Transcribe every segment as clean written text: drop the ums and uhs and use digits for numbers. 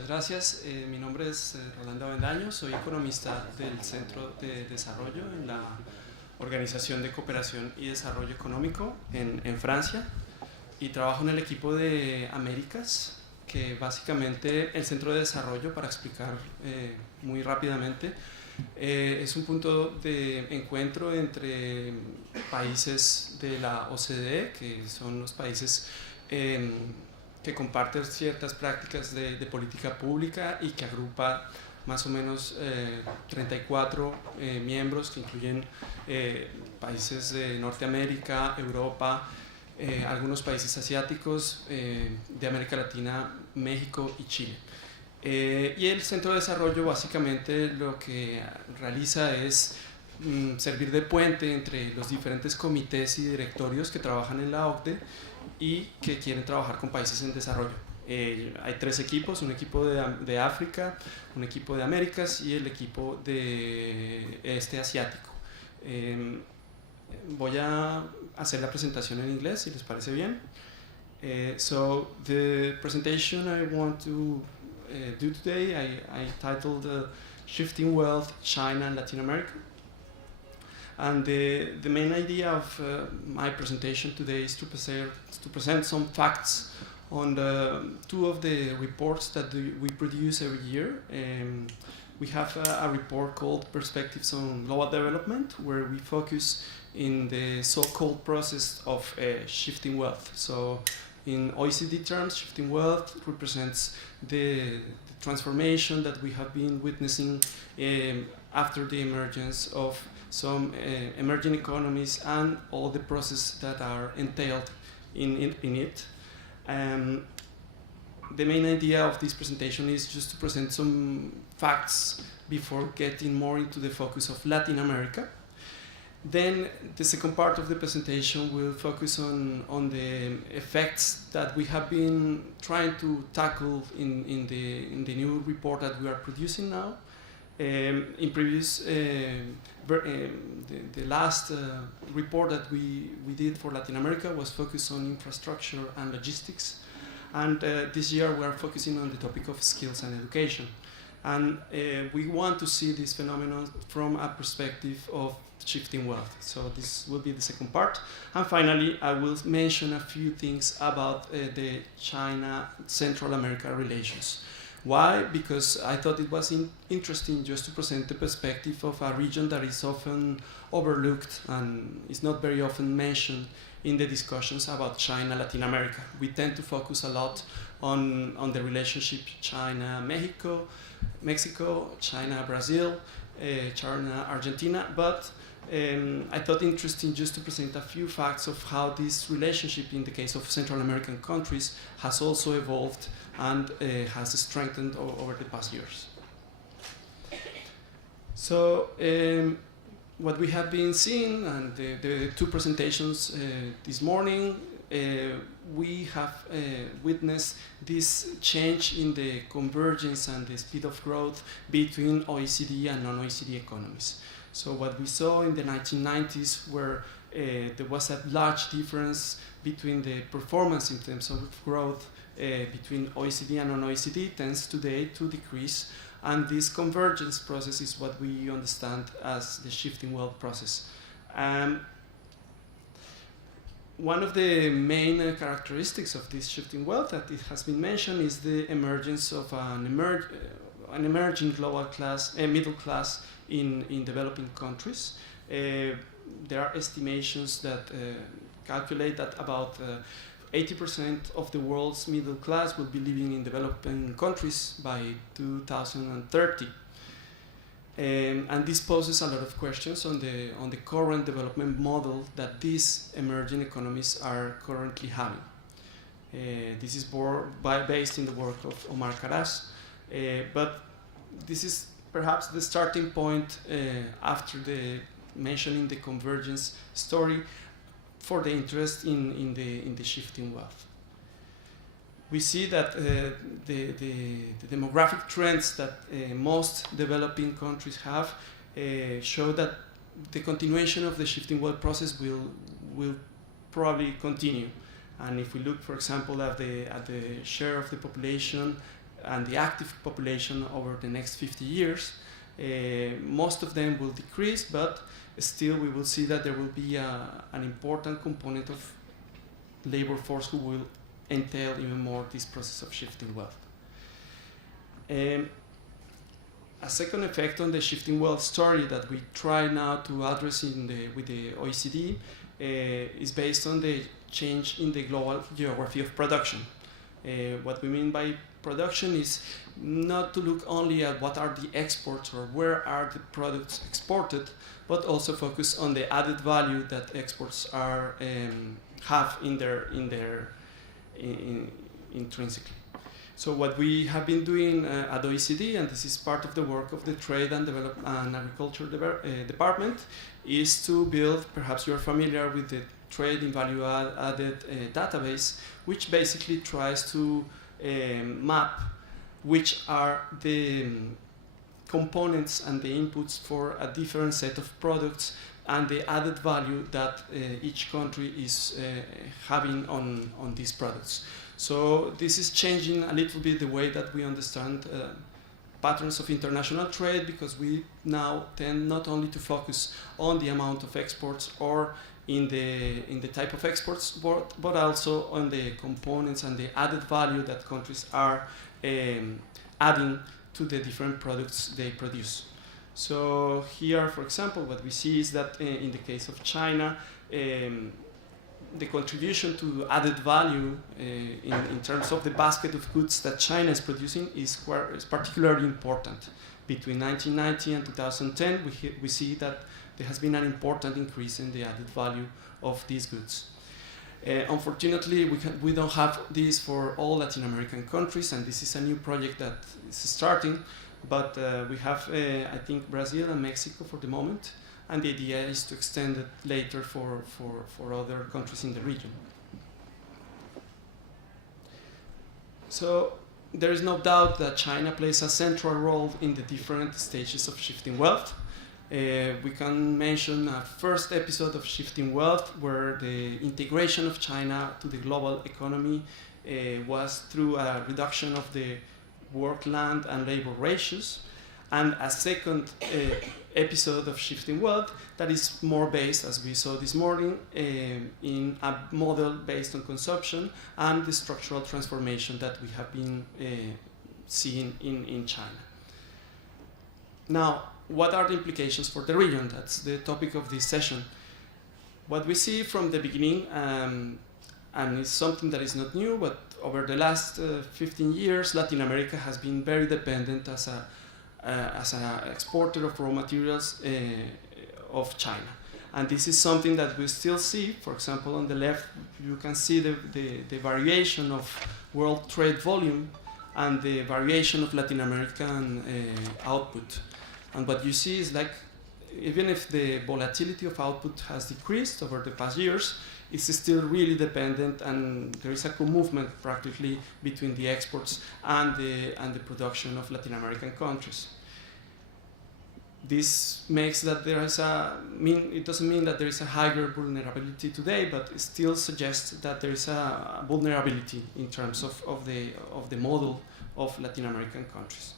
Muchas gracias. Mi nombre es Rolando Avendano, soy economista del Centro de Desarrollo en la Organización de Cooperación y Desarrollo Económico en Francia, y trabajo en el equipo de Américas, que básicamente el Centro de Desarrollo, para explicar muy rápidamente, es un punto de encuentro entre países de la OCDE, que son los países que comparten ciertas prácticas de política pública y que agrupa más o menos 34 miembros que incluyen países de Norteamérica, Europa, algunos países asiáticos, de América Latina, México y Chile. Y el Centro de Desarrollo básicamente lo que realiza es servir de puente entre los diferentes comités y directorios que trabajan en la OCDE y que quieren trabajar con países en desarrollo. Hay tres equipos, un equipo de África, un equipo de Américas y el equipo de este asiático. Voy a hacer la presentación en inglés, si les parece bien. So the presentation I want to do today, I titled Shifting Wealth, China and Latin America. And the main idea of my presentation today is to present some facts on two of the reports that we produce every year. We have a report called Perspectives on Global Development, where we focus in the so-called process of shifting wealth. So in OECD terms, shifting wealth represents the transformation that we have been witnessing after the emergence of some emerging economies and all the processes that are entailed in it. The main idea of this presentation is just to present some facts before getting more into the focus of Latin America. Then the second part of the presentation will focus on the effects that we have been trying to tackle in the new report that we are producing now. In previous, the last report that we did for Latin America was focused on infrastructure and logistics, and this year we are focusing on the topic of skills and education. And we want to see this phenomenon from a perspective of shifting wealth. So this will be the second part. And finally, I will mention a few things about the China-Central America relations. Why? Because I thought it was interesting just to present the perspective of a region that is often overlooked and is not very often mentioned in the discussions about China-Latin America. We tend to focus a lot on the relationship China-Mexico, China-Brazil, China-Argentina, but I thought interesting just to present a few facts of how this relationship in the case of Central American countries has also evolved and has strengthened over the past years. So what we have been seeing, and the two presentations this morning, we have witnessed this change in the convergence and the speed of growth between OECD and non-OECD economies. So what we saw in the 1990s, where there was a large difference between the performance in terms of growth between OECD and non-OECD, tends today to decrease, and this convergence process is what we understand as the shifting wealth process. One of the main characteristics of this shifting wealth that it has been mentioned is the emergence of an emerging global class, middle class in developing countries. There are estimations that calculate that about 80% of the world's middle class will be living in developing countries by 2030. And this poses a lot of questions on the current development model that these emerging economies are currently having. This is based in the work of Omar Karas, but this is perhaps the starting point after mentioning the convergence story for the interest in the shifting wealth. We see that the demographic trends that most developing countries have show that the continuation of the shifting wealth process will probably continue. And if we look, for example, at the share of the population and the active population over the next 50 years, most of them will decrease, but still we will see that there will be an important component of labor force who will entail even more this process of shifting wealth. A second effect on the shifting wealth story that we try now to address with the OECD is based on the change in the global geography of production. What we mean by production is not to look only at what are the exports or where are the products exported, but also focus on the added value that exports are have intrinsically. So what we have been doing at OECD, and this is part of the work of the Trade and Agriculture Department, is to build, perhaps you're familiar with the Trade in Value Added database, which basically tries to map which are the components and the inputs for a different set of products and the added value that each country is having on these products. So this is changing a little bit the way that we understand patterns of international trade, because we now tend not only to focus on the amount of exports or in the type of exports, but also on the components and the added value that countries are adding to the different products they produce. So here, for example, what we see is that in the case of China, the contribution to added value in terms of the basket of goods that China is producing is particularly important. Between 1990 and 2010, we see that there has been an important increase in the added value of these goods. Unfortunately, we don't have this for all Latin American countries, and this is a new project that is starting, but we have, I think, Brazil and Mexico for the moment, and the idea is to extend it later for other countries in the region. So there is no doubt that China plays a central role in the different stages of shifting wealth. We can mention a first episode of Shifting Wealth where the integration of China to the global economy was through a reduction of the work, land, and labor ratios, and a second episode of Shifting Wealth that is more based, as we saw this morning, in a model based on consumption and the structural transformation that we have been seeing in China. Now, what are the implications for the region? That's the topic of this session. What we see from the beginning, and it's something that is not new, but over the last 15 years, Latin America has been very dependent as an exporter of raw materials of China. And this is something that we still see. For example, on the left, you can see the variation of world trade volume and the variation of Latin American output. And what you see is, like, even if the volatility of output has decreased over the past years, it's still really dependent, and there is a co-movement practically between the exports and the production of Latin American countries. This makes that there is it doesn't mean that there is a higher vulnerability today, but it still suggests that there is a vulnerability in terms of the model of Latin American countries.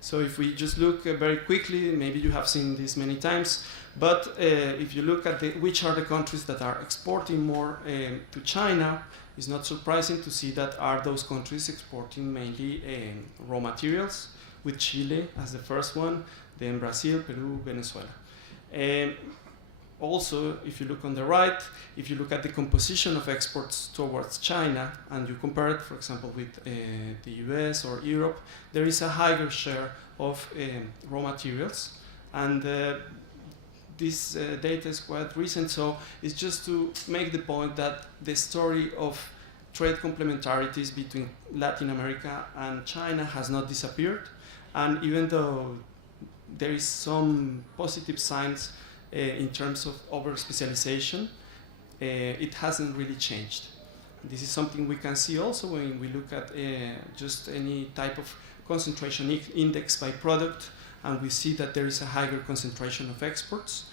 So if we just look very quickly, maybe you have seen this many times, but if you look at which are the countries that are exporting more to China, it's not surprising to see that are those countries exporting mainly raw materials, with Chile as the first one, then Brazil, Peru, Venezuela. Also, if you look on the right, if you look at the composition of exports towards China, and you compare it, for example, with the US or Europe, there is a higher share of raw materials. And this data is quite recent, so it's just to make the point that the story of trade complementarities between Latin America and China has not disappeared. And even though there is some positive signs in terms of over-specialization, it hasn't really changed. This is something we can see also when we look at just any type of concentration index by product, and we see that there is a higher concentration of exports.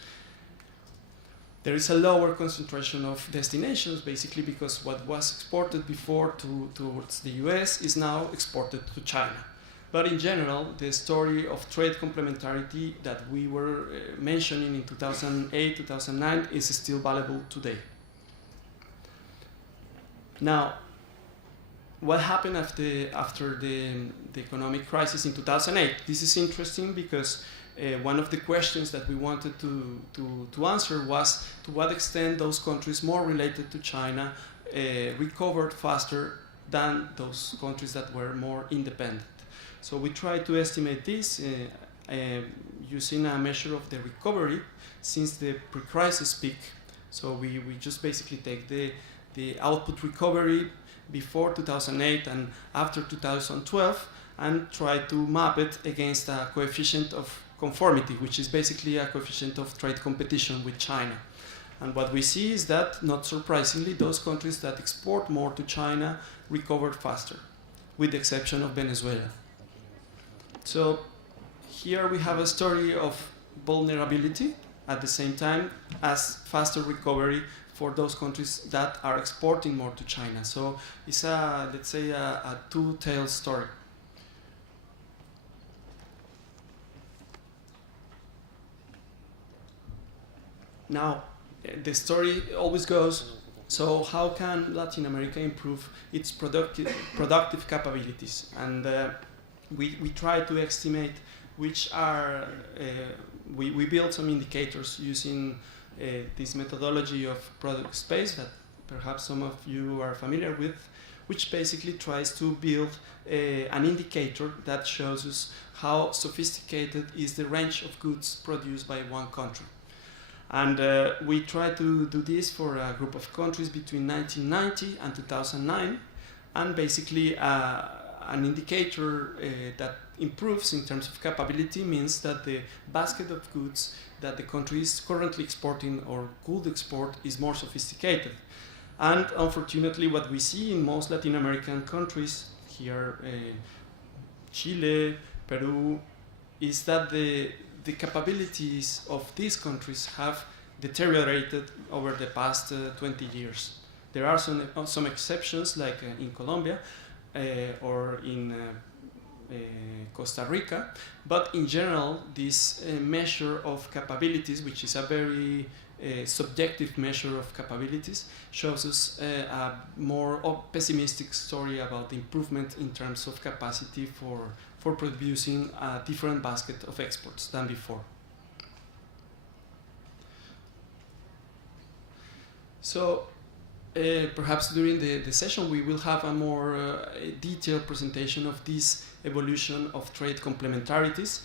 There is a lower concentration of destinations, basically because what was exported before towards the US is now exported to China. But in general, the story of trade complementarity that we were mentioning in 2008, 2009 is still valuable today. Now, what happened after the economic crisis in 2008? This is interesting because one of the questions that we wanted to answer was to what extent those countries more related to China recovered faster than those countries that were more independent. So we tried to estimate this using a measure of the recovery since the pre-crisis peak. So we just basically take the output recovery before 2008 and after 2012 and try to map it against a coefficient of conformity, which is basically a coefficient of trade competition with China. And what we see is that, not surprisingly, those countries that export more to China recovered faster, with the exception of Venezuela. So here we have a story of vulnerability at the same time as faster recovery for those countries that are exporting more to China. So it's a, let's say, a two-tailed story. Now, the story always goes, so how can Latin America improve its productive capabilities? And we try to estimate which are, we build some indicators using this methodology of product space that perhaps some of you are familiar with, which basically tries to build an indicator that shows us how sophisticated is the range of goods produced by one country. And we try to do this for a group of countries between 1990 and 2009, and basically an indicator that improves in terms of capability means that the basket of goods that the country is currently exporting or could export is more sophisticated. And unfortunately, what we see in most Latin American countries, here Chile, Peru, is that the capabilities of these countries have deteriorated over the past 20 years. There are some exceptions, like in Colombia or in Costa Rica, but in general, this measure of capabilities, which is a very subjective measure of capabilities, shows us a more pessimistic story about the improvement in terms of capacity for producing a different basket of exports than before. So perhaps during the session we will have a more detailed presentation of this evolution of trade complementarities.